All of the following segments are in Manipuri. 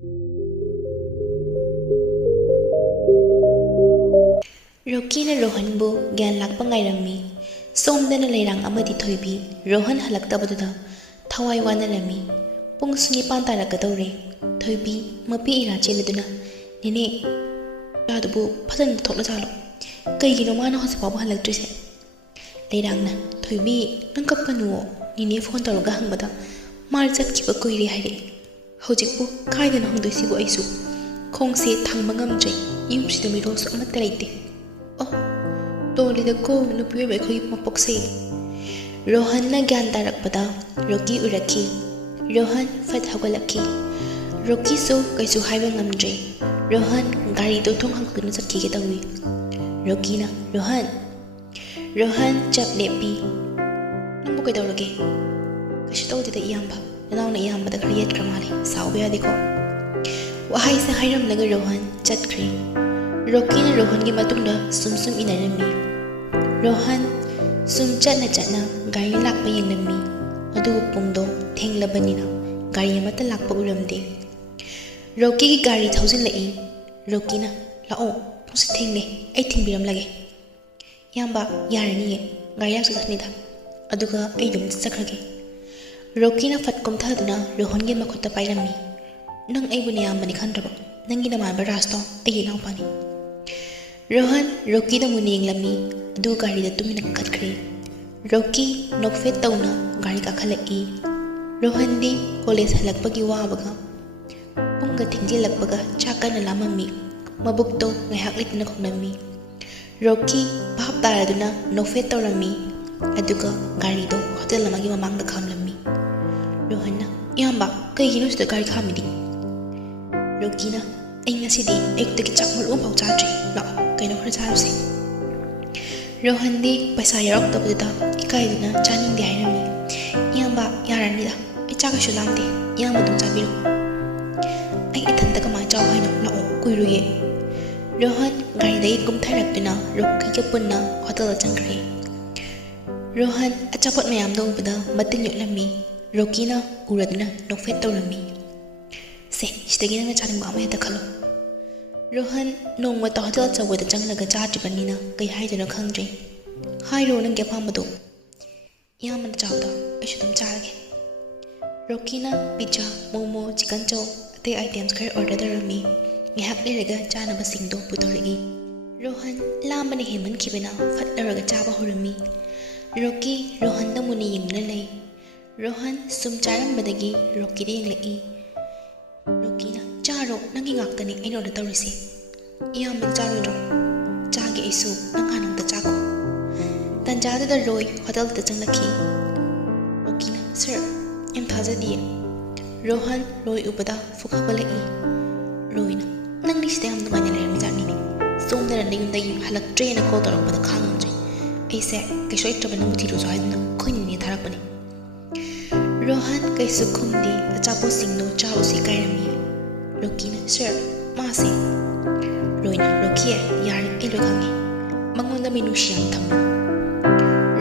Rocky na Rohan bu gyan lakpa ngairami. Somdana leirang amadi thoibi Rohan halaktabaduda thawai wanarami. Pung sunipan tarakadawre thoibi mapi ira cheleduna nene yadubu phasan thokla jalo kaigino mana hosipabu halaktrise leirangna thoibi nang kapkanuo nene phone tawraga hangbada mar chatkiba koire haire hojikpu kaidana hangdoisibu aisu khongse thangba ngamjai yumsida mirosu amatta leite oh tolida ko nupiwe ba khoi mapokse Rohan na gyan tarakpada Rocky uraki Rohan fat hagalaki Rocky so kaisu haiba ngamjai Rohan gari do thong hangkunu sakki ke tawi Rocky na Rohan chap lepi nambu kai dawrage kashi tawdi da iyamba nanaw na iyamba da kriyat kramale sawbe adiko wahai sa hairam laga Rohan chat kre Rocky na Rohan gi matungda sumsum inarami Rohan sum chatna gari lakpa yengnami adu pungdo thenglabanina gari amata lakpa uramde Rocky ki gari thousand lai Rocky na lao pungsi thengle ai thingbiram lage yamba yarani gari yak sakhnida aduga ai dum sakrage Rocky na fatkom thaduna Rohan gi makhota pairami nang ai bune yambani khandraba nangi na mamba rasto ai naw pani Rohan Rocky da muning lami adu gari da tumina khatkre Rocky nokfet tauna gari ka khalai Rohan di college halakpagi wabaga punga thingjelakpaga chakana lamami mabukto ngaihak litna khonami Rocky bhap taraduna nokfet tawrami aduga gari do hotel amagi mamangda khamlami Rohan na yamba kaigino sida gari khamidi Rocky na ai ngasidi ektaki chakmul pau chadri la kaino khara charuse Rohan di paisa yarak tabda ikaiduna chaning di hairami yamba yarani da ichaga shulamde yamba dum chabiro ai ithanda kama chaw haino la kuiruye Rohan gari dai kum tharaktuna Rocky ka punna hotel changre Rohan achapot mayam do bada matin yolami Rocky na uraduna nokfet tawrami se shtagina na charing ba ma khalo Rohan nongma ta hotel chawada changlaga chatribanina kai haiduna khangdre hairo nang ge pamado yaman chawda ashudum charage Rocky na pizza momo chicken chow ate items khar order darami ngihak leraga chana basingdo putorigi Rohan lamane heman khibena fatlaraga chaba horami Rocky Rohan da muni yingna lei Rohan sum charam badagi Rocky de yenglai Rocky na charo nangi ngaktani aino da tawrisi iyam charo ro chage isu nang hanang da chago tanjada da Roy hotel da changlaki Rocky na sir em thaja diye Rohan Roy ubada fukhabalai Roy na nang nisde am da manya lermi jani ni somdara ni yunda yi halak train a call torang bada khangam jai aise kaisoi trabana muti ro jaidna khoini ni tharakpani Rohan kaisu khumdi achapo singno chawo si kairami Rocky na sir mase Roy na Rocky yar elo khangi mangonda minushiyam thamma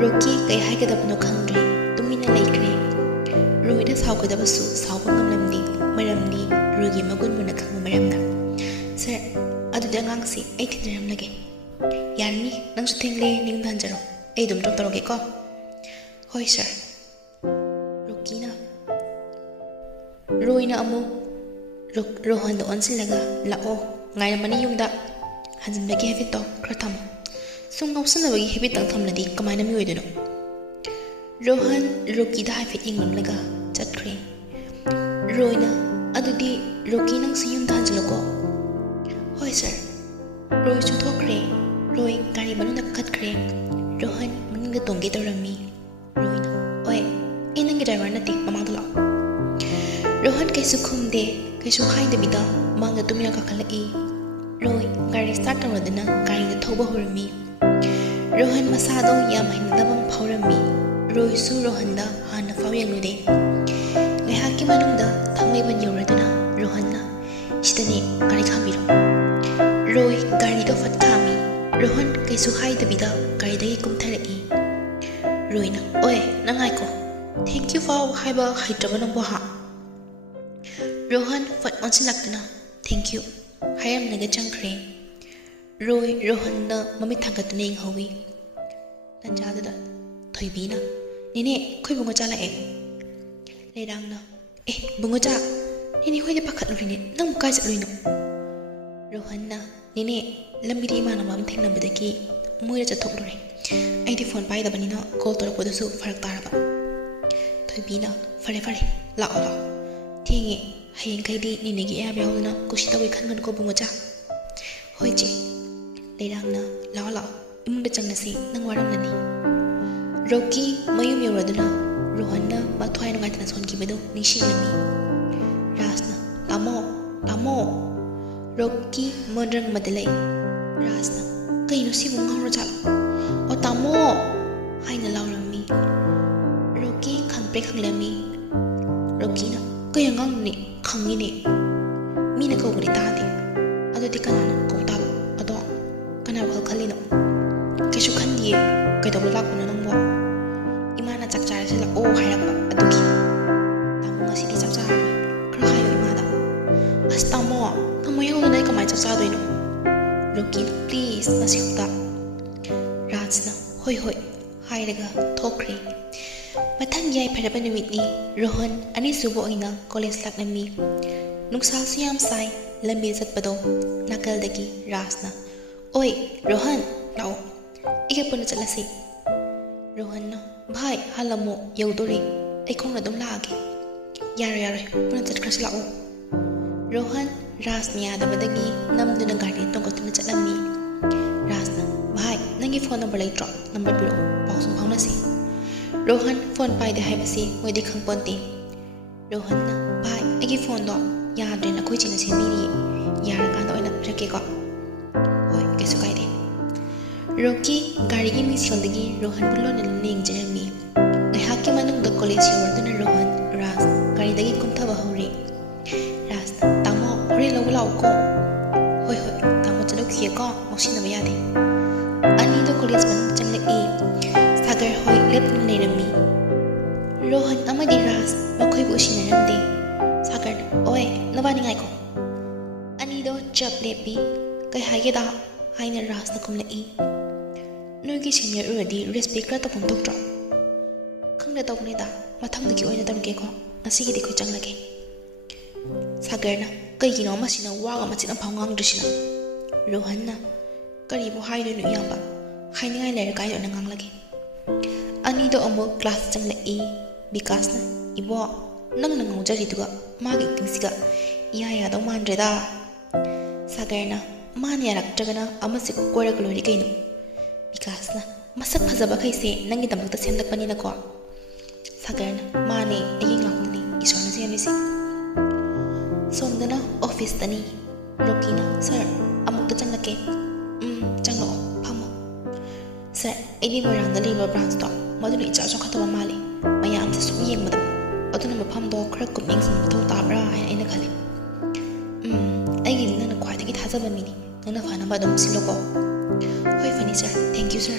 Rocky kai haigadabno khangre tumina laikre Roy da saugadabasu sauba ngamlamdi maramdi Roy magun muna khangma maramna sir adu da ngangsi ai thidram lage yarni nangsu thengle ning danjaro ai dum drop toroge ko hoi sir Rocky na Roy na amu Rohan do onsilaga lao ngai mani yumda hanjin bagi habit to kratham sung ngausan bagi habit tang thamladi kamaina mi oidono Rohan Rocky da habit inglam laga chatkre Roy na adudi Rocky nang siyum danjloko hoi sir Roy chu thokre Roy gari manuna khatkre Rohan maninga tongge tawrami Roy na oi inang driver na ti mamang dala Rohan kaisu khumde kaisu haidabida mangda tumina kakhalai Roy gari start tawraduna gari da thoba horami Rohan masado yam hainadabang phawrami Roy su Rohan da hana fawyanglude ngaihaki manungda thangmaiban yawraduna Rohan na shitane gari khamiro Roy gari do fat khami Rohan kaisu haidabida gari dagi kumtharai Roy na oi nangai ko thank you for haiba haitraba nang bo ha Rohan fat onsilakna. Thank you. Hayam naga changkre. Roy Rohan na mami thangatna ing hawi. Tanjada thoibina. Nene khoi bunga chala e. Leirang na. Bunga cha. Nene khoi de pakhat lurine. Nang kai cha luino. Rohan na. Nene lambiri imana mam thengna badaki. Muira cha thok lure. Ai di phone pai da banina call tor ko su farak taraba. Thoibina fare fare. La ola. Thingi hayeng kai di nene gi ya biauna kushita wi khan ngan ko bunga cha. Hoi che. Leirang na la imung da changna si nang waram nani. Rocky mayum yoraduna Rohanna mathwai no gaitana son ki bedo nishi lami. Rasna tamo Rocky mondrang madalai. Rasna kai no si bunga ro chala. O tamo haina laurami. Rocky khangpre khanglami. Rocky na kai angang ni khangi ni. Mina ko gri ta de. Ado ti kana ko ta ado kana wal khalino. Kaishu khandi kai to lak na nang bo. Imana chak chara sila o hairapa aduki. Tamo ngasi di chak chara. Kra hayo imada. As tamo yaw na kamay chak chara doino. Rocky please ngasi hukta. Rajna hoi hairaga thokri. Mathang yai pharaba numit ni Rohan ani subo ina college laknami. Nuksa siyam sai lambi chatpado nakal dagi Rajna. Oi Rohan lao. Ika puna chalasi. Rohan na bhai halamo yaudori ai khong na dum laage. Yare puna chat khrasi lao. Rohan Rasniya da badagi namduna gari tongkatuna chatlami. Rasna bhai nangi phone number lai drop number biro pausum phawna si. Rohan phone pai de haibasi moidi khangponti. Rohan na bhai agi phone do yadre na khoi china semiri yara kan oina rake ko. Hoi kesu kaide. Rocky gari gi misil dagi Rohan bulo na ning jeremy. Ngahaki manung da college yawarduna Rohan Ras gari dagi kumtha bahuri. Ras tamo ori lo ko. Hoi tamo chalo khie ko moksina bayade. Ani do college man changle e sagar hoi lep ne rami. Rohan amadi Ras makhoi bu shina ramde. Sagar oi nabani ngai ko. Ani do chap lepi kai haige da haina Ras na kumle e. Nogi senior uradi respect ra tapong doctor. Khangna tawne da mathang dagi oina tamke ko nasi gi dikoi changlage. Sagarna kai gino masina waga machina phawngang drisina. Rohanna kari bo haido no yamba. Hainingai ler kai ona nganglage. Ani do amo class changle e because na ibo nang ngujari duga magi tingsiga iya do mandre da. Sagarna mani yaraktragana amasi ko kora glori kaino. Because na masak phajaba khaise nangi damakta semlakpani na ko. Sagarna mane aying lakni isona se amisi. Somdana office tani Rokina sir amukta changlake. Changlo phamo. Sir ini morang da liba branch to maduni icha so khataba mali. Mayam se sum yeng madam. Aduna mapham do khra kuming sam tho tabra hai aina khale. Aigi nana khwadagi thajaba mini. Nana phana ba dum siloko. Hoi funny sir, thank you sir.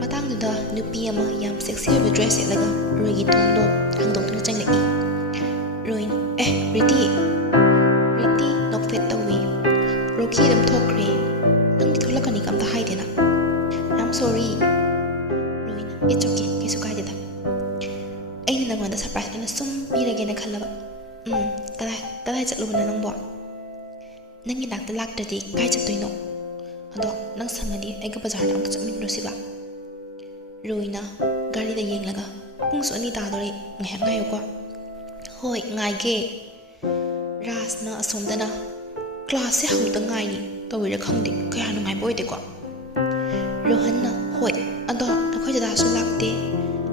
Matang da nupi ama yam sexy over dress laga rogi tongdo hangdong tuna changle e. Roin Riti nok fet tawi. Roki dam thokre. Nang di thola kani kam ta hai dena. I'm sorry. Roin it's okay. Kesu kai da. Ai na nganda surprise na sum pirage na khalaba. Kadai chatlu na nang bo. Nangi dak ta lak tadi kai chatoino. Ado nang sangadi ai ga bazar am chamin rosiba. Roina gari da yeng laga. Pung so ani ta dore nghe ngayo ko. Hoi ngai ge. Rasna asomdana class se hauta ngai ni tawira khangde kaya nu ngai boide ko. Rohanna hoi ado nakhoi da su lakte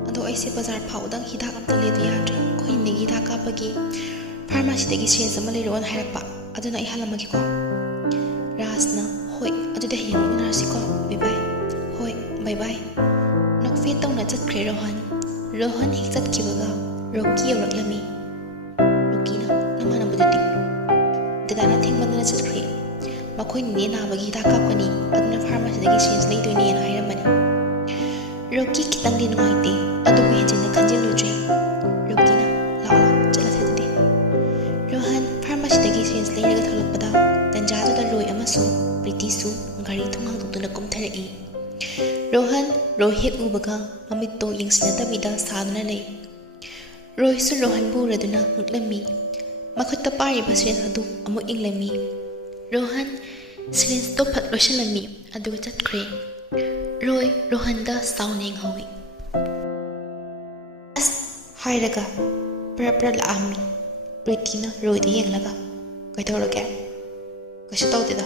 ado ai se bazar phau dang hidak am tale ya tre khoi ne gi thaka pagi pharmacy dagi se zamale ron harakpa aduna ai halamagi ko. Rasna hoi ado de hiyang narsi ko bye hoi bye nok fe taw na chat khre Rohan hik chat kibaga Rocky yoraklami. Dadana thing bandana chatkri makhoi ne na bagi ta kapkani aduna pharmacy dagi change lei doini na hairamani. Rocky kitang din ngaite adu be jina kanjel lujre. Rocky na la chala thade. Rohan ꯂꯩꯔꯒ ꯊꯣꯛꯂꯛꯄꯗ ꯇꯟꯖꯥꯗꯨꯗ ꯔꯣꯏ ꯑꯃꯁꯨꯡ ꯄ꯭ꯔꯤꯇꯤꯁꯨ ꯒꯥꯔꯤ ꯊꯣꯡ ꯍꯥꯡꯗꯣꯛꯇꯨꯅ ꯀꯨꯝꯊꯔꯛꯏ꯫ ꯔꯣꯏ ꯍꯦꯛ ꯎꯕꯒ ꯃꯃꯤꯠꯇꯣ ꯌꯦꯡꯁꯤꯟꯅꯗꯕꯤꯗ ꯁꯥꯗꯨꯅ ꯂꯩ꯫ ꯔꯣꯏꯁꯨ ꯔꯣꯍꯟꯕꯨ ꯎꯔꯗꯨꯅ ꯉꯛꯂꯝꯃꯤ꯫ ꯃꯈꯨꯠꯇ ꯄꯥꯏꯔꯤꯕ ꯁꯤꯔꯤꯟꯖ ꯑꯗꯨ ꯑꯃꯨꯛ ꯌꯦꯡꯂꯝꯃꯤ꯫ ꯔꯣꯍꯟ ꯁꯤꯔꯤꯟꯖꯇꯣ ꯐꯠ ꯂꯣꯏꯁꯤꯜꯂꯝꯃꯤ ꯑꯗꯨꯒ ꯆꯠꯈ꯭ꯔꯦ꯫ ꯔꯣꯏ ꯔꯣꯍꯟꯗ ꯁꯥꯎꯅ ꯌꯦꯡꯍꯧꯏ꯫ ꯑꯁ ꯍꯥꯏꯔꯒ ꯄꯔ ꯂꯥꯛꯑꯝꯃꯤ꯫ ꯄ꯭ꯔꯤꯇꯤꯅ ꯔꯣꯏꯗ ꯌꯦꯡꯂꯒ ꯀꯩꯗꯧꯔꯒꯦ? ꯀꯩꯁꯨ ꯇꯧꯗꯦꯗ꯫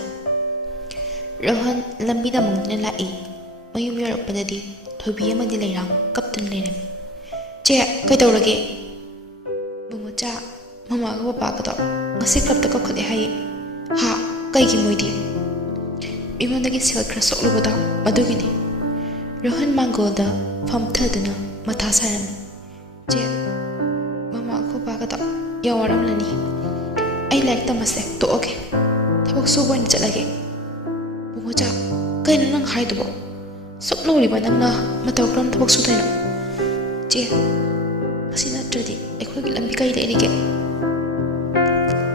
ꯔꯣꯍꯟ ꯂꯝꯕꯤꯗ ꯃꯨꯡꯗꯨꯅ ꯂꯥꯛꯏ꯫ ꯃꯌꯨꯝ ꯌꯧꯔꯛꯄꯗꯗꯤ ꯊꯣꯏꯕꯤ ꯑꯃꯗꯤ ꯂꯩꯔꯥꯡ ꯀꯞꯇꯨꯅ ꯂꯩꯔꯝꯃꯤ꯫ ꯆꯦ ꯀꯩꯗꯧꯔꯒꯦ? ꯕꯨꯡꯉꯣꯆꯥ ꯃꯃꯥꯒ ꯄꯄꯥꯒꯗꯣ ꯉꯁꯤ ꯀ꯭ꯂꯕꯇ ꯀꯧꯈꯠꯂꯦ ꯍꯥꯏꯌꯦ꯫ ꯍꯥ ꯀꯩꯒꯤ ꯃꯣꯏꯗꯤ? ꯃꯤꯉꯣꯟꯗꯒꯤ ꯁꯦꯜ ꯈꯔ ꯁꯣꯛꯂꯨꯕꯗꯣ ꯑꯗꯨꯒꯤꯅꯤ꯫ ꯔꯣꯍꯟ ꯃꯥꯡꯒꯣꯜꯗ ꯐꯝꯊꯗꯨꯅ ꯃꯊꯥ ꯁꯥꯔꯝꯃꯤ꯫ ꯆꯦ ꯃꯃꯥꯒ ꯄꯄꯥꯒꯗꯣ ꯌꯥꯝ ꯋꯥꯔꯝꯂꯅꯤ꯫ ꯑꯩ ꯂꯥꯏꯔꯤꯛ ꯇꯝꯕꯁꯦ ꯇꯣꯛꯑꯒꯦ꯫ ꯊꯕꯛ ꯁꯨꯕ ꯑꯣꯏꯅ ꯆꯠꯂꯒꯦ꯫ ꯕꯨꯡꯉꯣꯆꯥ ꯀꯩꯅꯣ ꯅꯪ ꯍꯥꯏꯗꯨꯕꯣ? ꯁꯨꯛ ꯅꯧꯔꯤꯕ ꯅꯪꯅ ꯃꯇꯧ ꯀꯔꯝ ꯊꯕꯛ ꯁꯨꯗꯣꯏꯅꯣ? ꯆꯦ ꯑꯁꯤ ꯅꯠꯇ꯭ꯔꯗꯤ ꯑꯩꯈꯣꯏꯒꯤ ꯂꯝꯕꯤ ꯀꯩ ꯂꯩꯔꯤꯒꯦ?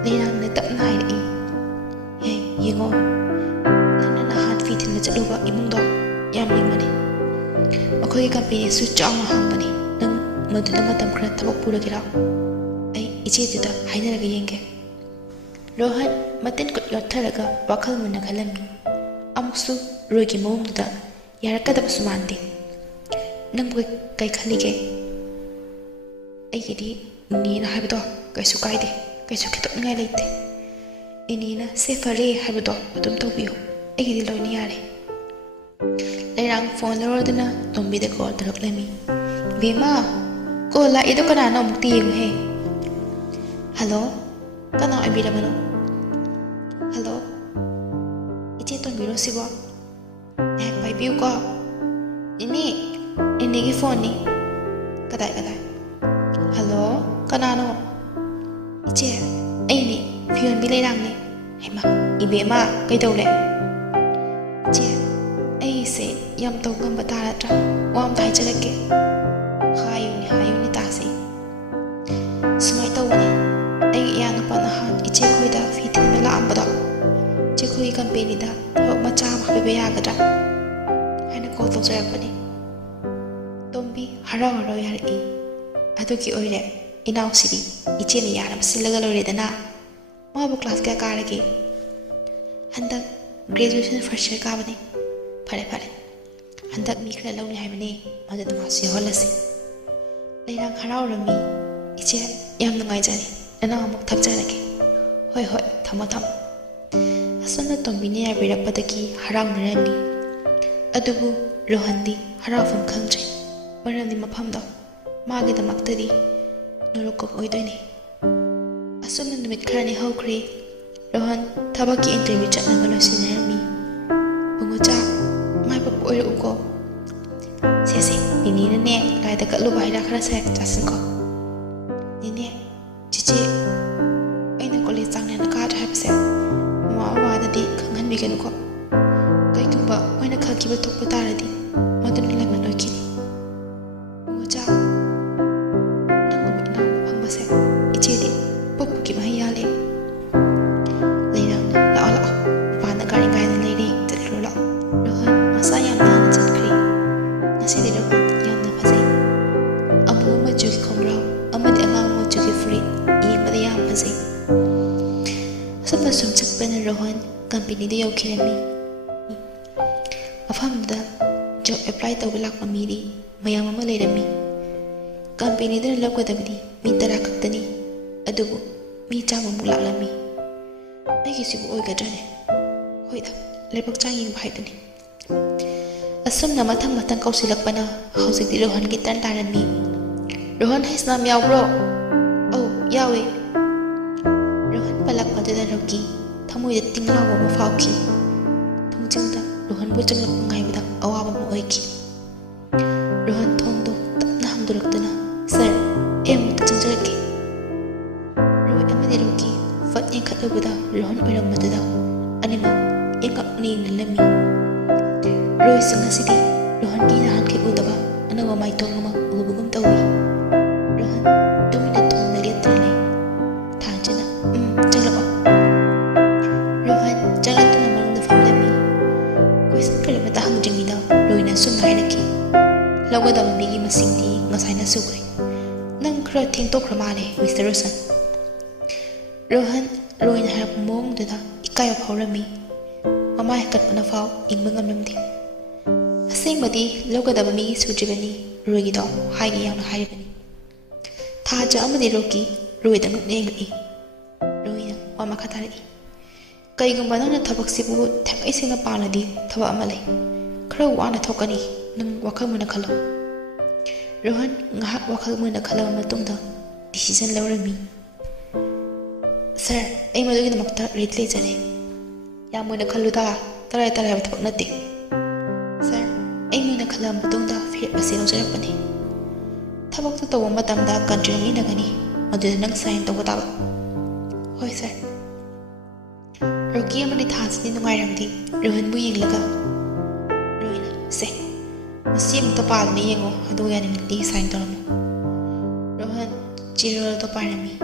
ꯂꯩꯔꯥꯡꯅ ꯇꯞꯅ ꯍꯥꯏꯔꯛꯏ꯫ ꯌꯦꯡꯉꯣ ꯅꯪꯅ ꯅꯍꯥꯟ ꯐꯤ ꯊꯤꯟꯕ ꯆꯠꯂꯨꯕ ꯏꯃꯨꯡꯗꯣ ꯌꯥꯝ ꯂꯤꯡꯕꯅꯤ꯫ ꯃꯈꯣꯏꯒꯤ ꯀꯝꯄꯦꯅꯤꯁꯨ ꯆꯥꯎꯅ ꯍꯥꯡꯕꯅꯤ꯫ ꯅꯪ ꯃꯗꯨꯗ ꯃꯇꯝ ꯈꯔ ꯊꯕꯛ ꯄꯨꯔꯒꯦꯔꯥ? ꯑꯩ ꯏꯆꯦꯗꯨꯗ ꯍꯥꯏꯅꯔꯒ ꯌꯦꯡꯒꯦ꯫ ꯔꯣꯍꯟ ꯃꯇꯤꯟ ꯀꯨꯠ ꯌꯣꯠꯊꯔꯒ ꯋꯥꯈꯜ ꯃꯨꯟꯅ ꯈꯜꯂꯝꯃꯤ꯫ ꯑꯃꯨꯛꯁꯨ ꯔꯣꯏꯒꯤ ꯃꯑꯣꯡꯗꯨꯗ ꯌꯥꯔꯛꯀꯗꯕꯁꯨ ꯃꯥꯟꯗꯦ꯫ ꯅꯪꯕꯨ ꯀꯩ ꯈꯜꯂꯤꯒꯦ? ꯑꯩꯒꯤꯗꯤ ꯅꯦꯅ ꯍꯥꯏꯕꯗꯣ ꯀꯩꯁꯨ ꯀꯥꯏꯗꯦ, ꯀꯩꯁꯨ ꯈꯦꯠꯇꯣꯛꯅꯤꯡꯉꯥꯏ ꯂꯩꯇꯦ꯫ ꯅꯦꯅ ꯁꯦ ꯐꯔꯦ ꯍꯥꯏꯕꯗꯣ ꯑꯗꯨꯝ ꯇꯧꯕꯤꯌꯨ꯫ ꯑꯩꯒꯤꯗꯤ ꯂꯣꯏꯅ ꯌꯥꯔꯦ꯫ ꯂꯩꯔꯥꯡ ꯐꯣꯟ ꯂꯧꯔꯗꯨꯅ ꯇꯣꯝꯕꯤꯗ ꯀꯣꯜ ꯇꯧꯔꯛꯂꯝꯃꯤ꯫ ꯕꯦꯝꯃ ꯀꯣꯜ ꯂꯥꯛꯏꯗꯣ ꯀꯅꯥꯅꯣ ꯑꯃꯨꯛꯇ ꯌꯦꯡꯉꯨꯍꯦ꯫ ꯍꯜꯂꯣ ꯀꯅꯥ ꯑꯣꯏꯕꯤꯔꯕꯅꯣ? ꯍꯜꯂꯣ ꯏꯆꯦ ꯇꯣꯝꯕꯤꯔꯣ ꯁꯤꯕꯣ? ꯉꯥꯏꯍꯥꯛ ꯄꯥꯏꯕꯤꯌꯨꯀꯣ꯫ ꯅꯦꯅꯦꯒꯤ ꯐꯣꯟꯅꯤ꯫ ꯀꯗꯥꯏ? ꯍꯜꯂꯣ ꯀꯅꯥꯅꯣ? ꯏꯆꯦ ꯑꯩꯅꯦ ꯐꯤꯌꯣꯟꯕꯤ ꯂꯩꯔꯥꯡꯅꯦ꯫ ꯍꯩꯃꯥ ꯏꯕꯦꯝꯃ ꯀꯩꯗꯧꯔꯦ? ꯏꯆꯦ ꯑꯩꯁꯦ ꯌꯥꯝ ꯇꯧ ꯉꯝꯕ ꯇꯥꯔꯗ꯭ꯔꯥ? ꯋꯥ ꯑꯝꯇ ꯍꯥꯏꯖꯔꯛꯀꯦ꯫ ꯍꯥꯏꯌꯨꯅꯦ ꯇꯥꯁꯤ꯫ ꯁꯨꯃꯥꯏꯅ ꯇꯧꯕꯅꯤ, ꯑꯩꯒꯤ ꯏꯌꯥꯅꯨꯄꯥ ꯅꯍꯥꯟ ꯏꯆꯦꯈꯣꯏꯗ ꯐꯤ ꯊꯤꯟꯕ ꯂꯥꯛꯑꯝꯕꯗꯣ ꯏꯆꯦꯈꯣꯏꯒꯤ ꯀꯝꯄꯦꯅꯤꯗ ꯊꯕꯛ ꯃꯆꯥ ꯑꯃ ꯍꯥꯞꯄꯤꯕ ꯌꯥꯒꯗ꯭ꯔꯥ ꯍꯥꯏꯅ ꯀꯣꯜ ꯇꯧꯖꯔꯛꯄꯅꯤ꯫ ꯇꯣꯝꯕꯤ ꯍꯔꯥꯎ ꯌꯥꯔꯛꯏ꯫ ꯑꯗꯨꯒꯤ ꯑꯣꯏꯔꯦ ꯏꯅꯥꯎꯁꯤꯗꯤ ꯏꯆꯦꯅ ꯌꯥꯅꯕ ꯁꯤꯜꯂꯒ ꯂꯣꯏꯔꯦꯗꯅ꯫ ꯃꯥꯕꯨ ꯀ꯭ꯂꯥꯁ ꯀꯌꯥ ꯀꯥꯔꯒꯦ? ꯍꯟꯗꯛ ꯒ꯭ꯔꯦꯖꯨꯑꯦꯁꯟ ꯐꯥꯔꯁ ꯏꯌꯔ ꯀꯥꯕꯅꯤ꯫ ꯐꯔꯦ ꯍꯟꯗꯛ ꯃꯤ ꯈꯔ ꯂꯧꯅꯤ ꯍꯥꯏꯕꯅꯤ, ꯃꯗꯨꯗ ꯃꯥꯁꯨ ꯌꯥꯎꯍꯜꯂꯁꯤ꯫ ꯂꯩꯔꯥꯡ ꯍꯔꯥꯎꯔꯝꯃꯤ꯫ ꯏꯆꯦ ꯌꯥꯝ ꯅꯨꯡꯉꯥꯏꯖꯔꯦ, ꯅꯅꯥꯎ ꯑꯃꯨꯛ ꯊꯝꯖꯔꯒꯦ꯫ ꯍꯣꯏ ꯊꯝꯃꯣ꯫ ꯑꯁꯨꯝꯅ ꯇꯣꯝꯕꯤꯅ ꯌꯥꯕꯤꯔꯛꯄꯗꯒꯤ ꯍꯔꯥꯎꯅꯔꯝꯃꯤ꯫ ꯑꯗꯨꯕꯨ ꯔꯣꯍꯟꯗꯤ ꯍꯔꯥꯎꯐꯝ ꯈꯪꯗ꯭ꯔꯦ꯫ ꯃꯔꯝꯗꯤ ꯃꯐꯝꯗꯣ ꯃꯥꯒꯤꯗꯃꯛꯇꯗꯤ ꯅꯣꯔꯣꯛꯀ ꯑꯣꯏꯗꯣꯏꯅꯤ꯫ ꯑꯁꯨꯝꯅ ꯅꯨꯃꯤꯠ ꯈꯔꯅꯤ ꯍꯧꯈ꯭ꯔꯦ꯫ ꯔꯣꯍꯟ ꯊꯕꯛꯀꯤ ꯏꯟꯇꯔꯚꯤꯌꯨ ꯆꯠꯅꯕ ꯂꯣꯏꯁꯤꯟꯅꯔꯝꯃꯤ꯫ ꯕꯨꯡꯉꯣꯆꯥ ꯃꯥꯏ ꯄꯥꯛꯄ ꯑꯣꯏꯔꯛꯎꯀꯣ꯫ ꯁꯦ ꯅꯦꯅꯦꯅꯅꯦ ꯂꯥꯏꯗ ꯀꯠꯂꯨꯕ ꯍꯩꯔꯥ ꯈꯔ ꯆꯥꯁꯤꯟꯀꯣ꯫ ꯅꯦꯅꯦ ꯆꯤꯆꯦ ꯑꯩꯅ ꯀꯣꯂꯦꯖ ꯆꯥꯡ ꯅꯥꯏꯅ ꯀꯥꯗ꯭ꯔꯦ ꯍꯥꯏꯕꯁꯦ ꯃꯃꯥ ꯕꯕꯥꯗꯗꯤ ꯈꯪꯍꯟꯕꯤꯒꯅꯨꯀꯣ꯫ ꯀꯩꯒꯨꯝꯕ ꯃꯣꯏꯅ ꯈꯪꯈꯤꯕ ꯊꯣꯛꯄ ꯇꯥꯔꯗꯤ ꯃꯗꯨꯅ ꯂꯃꯟ ꯑꯣꯏꯈꯤꯅꯤ꯫ ꯕꯨꯡꯉꯣꯆꯥ ꯅꯪꯒꯨꯝꯕ ꯏꯅꯥꯎ ꯐꯪꯕꯁꯦ ꯏꯆꯦꯗꯤ ꯄꯣꯛꯄꯒꯤ ꯃꯍꯩ ꯌꯥꯜꯂꯦ꯫ ꯂꯩꯔꯥꯡꯅ ꯂꯥꯛꯑꯣ ꯃꯄꯥꯟꯗ ꯒꯥꯔꯤ ꯉꯥꯏꯅ ꯂꯩꯔꯦ, ꯆꯠꯈ꯭ꯔꯣ ꯂꯥꯛꯑꯣ꯫ ꯔꯣꯍꯟ ꯃꯁꯥ ꯌꯥꯝ ꯅꯥꯟꯅ ꯆꯠꯈ꯭ꯔꯦ꯫ ꯉꯁꯤꯗꯤ ꯔꯣꯍꯟ ꯌꯥꯝꯅ ꯐꯖꯩ꯫ ꯑꯃꯨꯕ ꯃꯆꯨꯒꯤ ꯈꯣꯡꯒ꯭ꯔꯥꯎ ꯑꯃꯗꯤ ꯑꯉꯥꯡꯕ ꯃꯆꯨꯒꯤ ꯐꯨꯔꯤꯠ ꯌꯦꯡꯕꯗ ꯌꯥꯝ ꯐꯖꯩ꯫ ꯑꯁꯨꯝ ꯆꯠꯄꯅ ꯔꯣꯍꯟ ꯀꯝꯄꯦꯅꯤꯗ ꯌꯧꯈꯤꯔꯝꯃꯤ꯫ ꯃꯐꯝꯗꯨꯗ ꯖꯣꯕ ꯑꯦꯄ꯭ꯂꯥꯏ ꯇꯧꯕ ꯂꯥꯛꯄ ꯃꯤꯗꯤ ꯃꯌꯥꯝ ꯑꯃ ꯂꯩꯔꯝꯃꯤ꯫ ꯀꯝꯄꯦꯅꯤꯗꯨꯅ ꯂꯧꯒꯗꯕꯗꯤ ꯃꯤ 10 ꯈꯛꯇꯅꯤ꯫ ꯑꯗꯨꯕꯨ ꯃꯤ 100 ꯂꯥꯛꯂꯝꯃꯤ꯫ ꯑꯩꯒꯤꯁꯤꯕꯨ ꯑꯣꯏꯒꯗ꯭ꯔꯅꯦ? ꯍꯣꯏꯗ ꯂꯥꯏꯕꯛ ꯆꯥꯡ ꯌꯦꯡꯕ ꯍꯥꯏꯗꯨꯅꯤ꯫ ꯑꯁꯨꯝꯅ ꯃꯊꯪ ꯀꯧꯁꯤꯜꯂꯛꯄꯅ ꯍꯧꯖꯤꯛꯇꯤ ꯔꯣꯍꯟꯒꯤ ꯇꯔꯟ ꯇꯥꯔꯝꯃꯤ꯫ ꯔꯣꯍꯟ ꯍꯩꯁꯅꯥꯝ ꯌꯥꯎꯕ꯭ꯔꯣ? ꯑꯧ ꯌꯥꯎꯋꯦ꯫ ꯔꯣꯍꯟ ꯄꯜꯂꯛꯄꯗꯨꯗ ꯔꯣꯒꯤ ꯊꯃꯣꯏꯗ ꯇꯤꯡ ꯂꯥꯎꯕ ꯑꯃ ꯐꯥꯎꯈꯤ꯫ ꯊꯣꯡꯖꯤꯡꯗ ꯔꯣꯍꯟꯕꯨ ꯆꯪꯂꯛꯄ ꯉꯥꯏꯕꯗ ꯑꯋꯥꯕ ꯑꯃ ꯑꯣꯏꯈꯤ꯫ ꯔꯣꯍꯟ ꯊꯣꯡꯗꯣ ꯇꯞꯅ ꯍꯥꯡꯗꯣꯔꯛꯇꯨꯅ ꯁꯥꯔ ꯑꯩ ꯑꯃꯨꯛꯇ ꯆꯪꯖꯔꯛꯀꯦ꯫ ꯔꯣꯏ ꯑꯃꯗꯤ ꯔꯣꯒꯤ ꯐꯠ ꯌꯦꯡꯈꯠꯂꯨꯕꯗ ꯔꯣꯍꯟ ꯑꯣꯏꯔꯝꯕꯗꯨꯗ ꯑꯅꯤꯃꯛ ꯌꯦꯡꯉꯛꯅ ꯌꯦꯡꯅꯂꯝꯃꯤ꯫ ꯔꯣꯏꯁꯨ ꯉꯁꯤꯗꯤ ꯔꯣꯍꯟꯒꯤ ꯅꯍꯥꯟꯈꯩ ꯎꯗꯕ ꯑꯅꯧꯕ ꯃꯥꯏꯊꯣꯡ ꯑꯃ ꯎꯕꯒꯨꯝ ꯇꯧꯏ꯫ ꯔꯣꯍꯟ ꯇꯨꯃꯤꯟꯅ ꯊꯣꯡꯅ ꯂꯦꯞꯇꯨꯅ ꯂꯩ꯫ ꯊꯥꯡꯆꯅ ꯆꯪꯂꯛꯑꯣ Rosan. Rohan Roin harap mong dada ikaya paurami. Mama hekat panafau ingmang amnamdi. Asing madi loga dabami sujibani Ruigido haigi yang haibani. Taja amadi roki Ruidang negli. Ruina mama katari. Kay gumbana na tabak sibu tang ising na paladi tawa amalay. Karo wana tokani nang wakal mo na kalo. Rohan ngahak wakal mo na kalo matungda decision laurami. Sir, ay madugi na magta rate lay jane. Ya mo na kalo da taray batabak nati. Sir, ay mo na kalo matungda fir asinong sarapani. Tabak to tawa matamda country ng inagani maduda nang sign tawa taba. Hoy sir. Roki amani thas ni nungai ramdi Rohan bu yenglaga. Rohina se. Masi am to pal ni yengo adu ya ni di sign toramo. Rohan chiro to parami.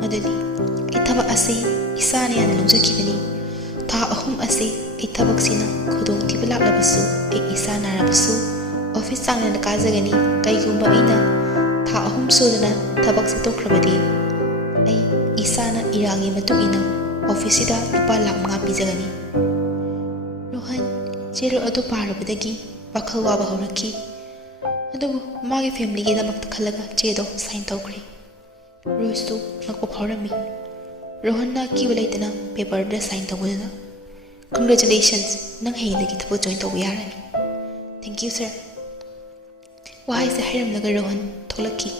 Madali itaba ase isa ni ana lomja kibani. Ta ahum ase itabak sina khudong tibala labasu e isa na rabasu office sang na kazagani kai gumba ina ta ahum sudana tabak sa tokrabadi ay isa na irangi matugina office da lupa lakh mga pizagani. Rohan chiro ado parabadagi wakal waba horaki. Adubu magi family gi damak khalaga chedo sign tawkri. Roistu nakpo phorami. Rohan na kiwalaitana paper da sign tawudana. Congratulations nang haydagi thabo join taw yarani. Thank you sir. Wahai sa hiram laga Rohan tholaki.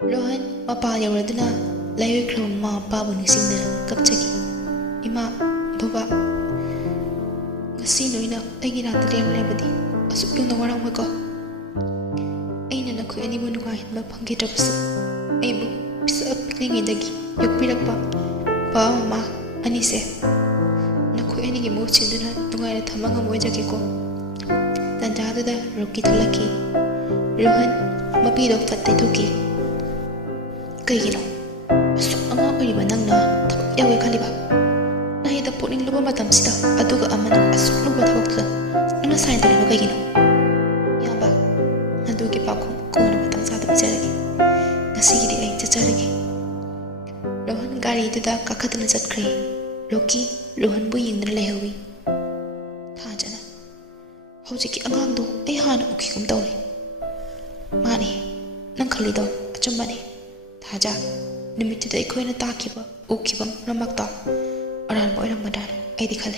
Rohan mapa yawraduna Layo kram ma baba nising na kapchagi. Ima, baba. Ngasi noy na ay ginata liyam labadi. Asuk yung nawarang wako. Ay na naku ani mo nungahin mapanggi tapaso. Ay bu, bisa apikling idagi. Yung pirak pa. Pa ma, anise. Naku ani gimo chinduna nungahin at hamang amoy jagi ko. Tandado da roki tolaki. Rohan, mapidok tatay toki. Kay gino. Asuk anga oriba nang na tabak yawe kaliba. Nahita po ning lupa matam sita aduga ama ng asuk lupa tabak tuda. Ano sign tali mo kay gino? Yang ba? Nadugi pa akong kuno matang sa tabi jaragi. Nasigi di ay jajaragi. Rohan gari tuda kakatana jat kray. Roki Rohan bu ying na lehawi. Thaja na. Hawjiki angang do ay hana uki kum tawli. Mani nang khali do achumba ni. Thaja Nimitida ikoy na takiba, ukibam ramakta. Aran mo ilang madara, ay di kali.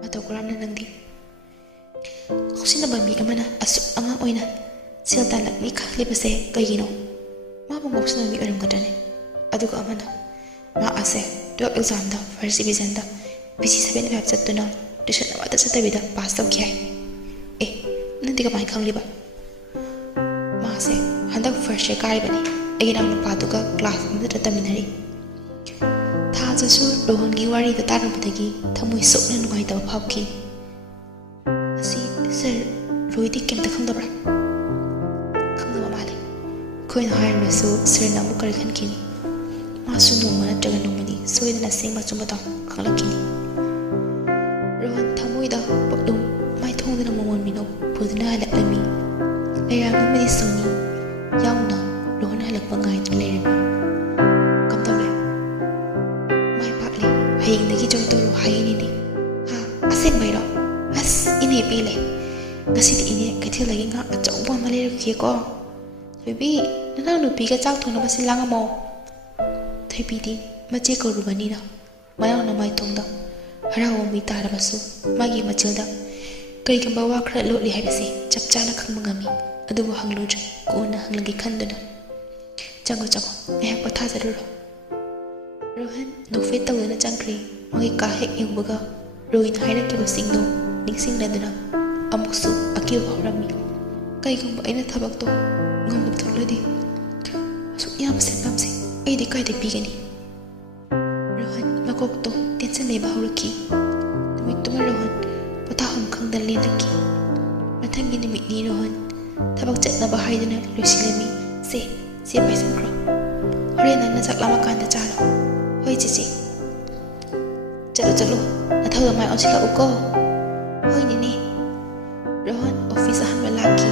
Matawakuram na nang di. Ako sinabami ama na asuk anga oy na. Sila talak ni kaklibase kay gino. Mabangok sa nami ilang kadane. Aduga ama na. Maase, 12 exam da, first division da. PC 7 website to na. Tuition na mata sa tabi da, pass daw kiyay. Nanti ka main kang liba. Maase, handag first year kari ba ni? Ay ginang napatuga class na tataminari. Thaja su Rohan gi wari da tarang patagi thamoy sok na nungai da phapki. Asi sir Roidi kem ta khangdabra. Khangdaba male. Koin hire na su sir na mu kar khan kini. Ma su no mana taga no mani soi na sing ma chumba ta khalakini. Rohan thamoy da podum mai thong na momon mino pudna halakami. Ayang amani soni yauna Rohan halak pangai na lerem. Kamtawle. May pakli. Haying nagi joy tolo hayin ini. Ha, asing mayro. As ini pile. Ngasi di ini katil lagi nga at uwa malero kiya ko. Toybi, nanang nupi ka chak thong na masilang mo. Toybi di, machi ko rubani na. Mayang na may tong da. Harawa mi tara basu. Magi machil da. Kay kang bawa kra lo li habisi. Chapcha na kang mangami. Adubo hanglo dyan. Kuuna hanglagi kando na. Jango ay patasa duro. Rohan nufit tawo na jangkri magi kahek yung baga Rohin hayra kiba singno ningsing na duna amuksu akiw haurami kay kung ba ay natabag to ngam nagtalo di asuk yam mamsi ay di kay bigani. Rohan makok to tensan na ibahauraki tumit Rohan patahon kang dalin laki matangin ni ni Rohan tabag chat na bahay duna lusilami siya pa isang kro. Hore na nasak lama ka na chalo. Hoy chichi. Chalo. Nathaw na may on sila uko. Hoy nini. Rohan office ahan malaki.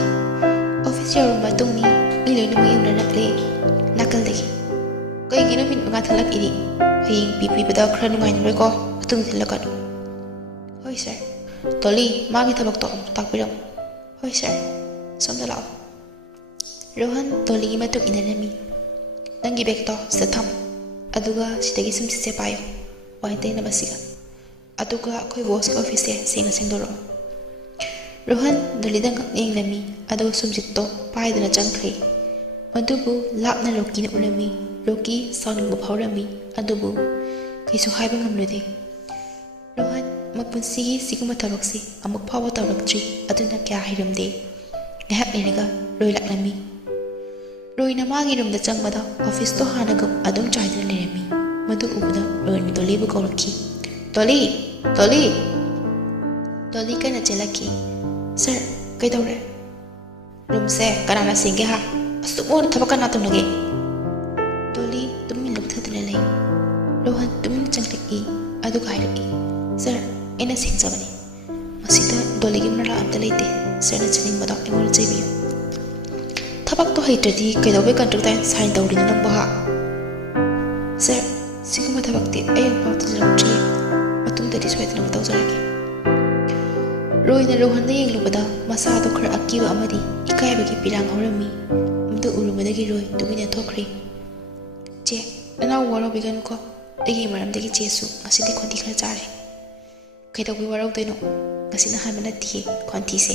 Office your room batong ni. Iloy na mo yung nanakli. Nakal dagi. Kaigino min mga thalak iri. Haying pipipada khara nungainroi ko. Atung thilakan. Hoi sir. Toli, magi thabak to takpiram. Hoi sir. Somda lao. Rohan Toli gi matuk inanami. Nangi bag to sa tham. Aduga sidagi sum sise payo. Wai tay na basiga. Aduga ako'y boss ka office singa singdoro. Rohan dalidang kakning lami. Aduga sumsito pahay na jangkri. Adubu lap na Loki na ulami. Loki sounding buphaurami. Adubu kayso haibang amnude. Rohan mapunsigi siguma tabaksi amuk phawa tawraktri aduna kya hiramde. Ngahak niraga Roy laklami. Roy na magi room da changbada office to hanagam adum chaidana lerami. Madu ubada Roy ni Toli bu kaurakki. Toli! Toli! Toli kana chelaki. Sir, kaidawre? Room se kanana singe ha. Asumor thabakan natung lagi. Toli tumin lugthadana lai. Rohan tumin changlaki adu kairaki. Sir, ina singchabani. Masita Toli gi mara amta leite. Sir na chaning bada engor chaibiyo. Thabak to haitradi kaidawe contract time sign tawrina nang baha. Sir, siguma thabakti ayang pawta jaramtri. Matungdadi soidana matawjaragi. Roy na Rohan na yenglubada masado khara akiba amadi ikaibagi pirang horami. Mdu urubadagi Roy tumina thokri. Che, nanaw waraw bigan ko. Dagi maramdagi chesu ngasidi konti khara chare. Kaidawi waraw doino ngasina hamana tiye konti se.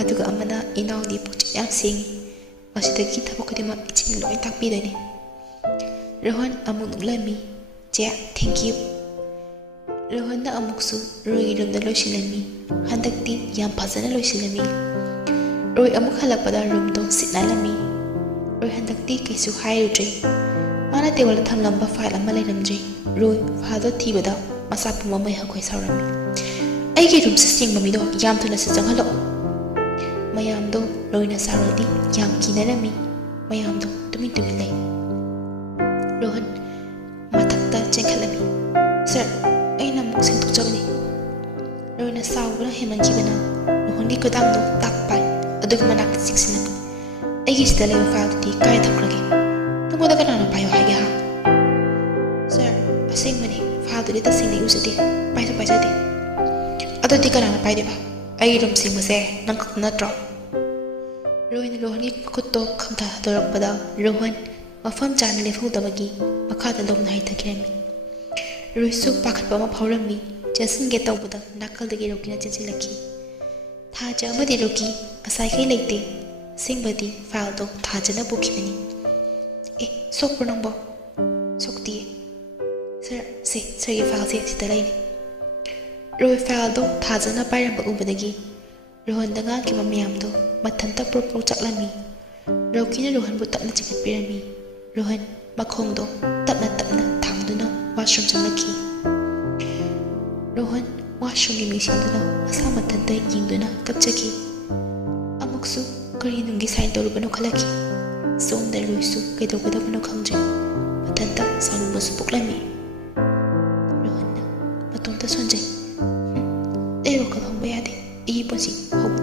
Aduga amana inaw di puchi yang singi. Ngasidagi thabak kudima ichin loy takpi dani. Rohan amuk nuglami. Che, thank you. Rohan na amuksu Roy room na loisilami. Handakti yam phajana loisilami. Roy amuk halakpada room to sitnalami. Roy handakti kaisu hairudre. Mana tewala thamlamba file ama leiramdre. Roy file thibada masa puma mai hakoi saurami. Aigi room sa sing mamido yam thuna sa janghalo. Mayam do Roy na sarodi yam kinarami. Mayam do tumin lai. Rohan matakta chengkhalami. Sir, ay namuk sintuk jabani. Roy na sawra hemanjibana. Rohan gi kodang do takpai. Aduga manak siksinami. Aigi sida lai file di kaya thakragi. Tunggoda kanana payo haige ha. Sir, asing mani file di tasing na usati. Paito paisati. Ado di kanana paide ba. Aigi room sing mase nang kaknatro. Roy na Rohan gi kutto khamta dorakpada Rohan mafam chana lefudabagi makhada lomna haithakirami. Roy su pakhatpa ma phawrami jasin ge tawbada nakal dagi Roki na chensilaki. Thaja amadi Roki asai kai leite singbadi file do thajana bukhibani. Sok pernangbo sok tiye. Sir, sir gi file se sita laini. Roy file do thajana pairamba ubadagi Rohan da nga ki mamayam do mathanta propro chaklami. Roki na Rohan bu tapna chikatpirami. Rohan makhong do tapna thangduna washroom changlaki. Rohan washroom gi misinduna masa mathanta yingduna kapchaki. Amuksu kari nungi sign tawrubano khalaki. Somda Roy su kaidawgadabano khangdre. Mathanta sanumba su puklami. Rohan na matomta sonjay. Ay wakal hongba yade. Iyi ponsi hog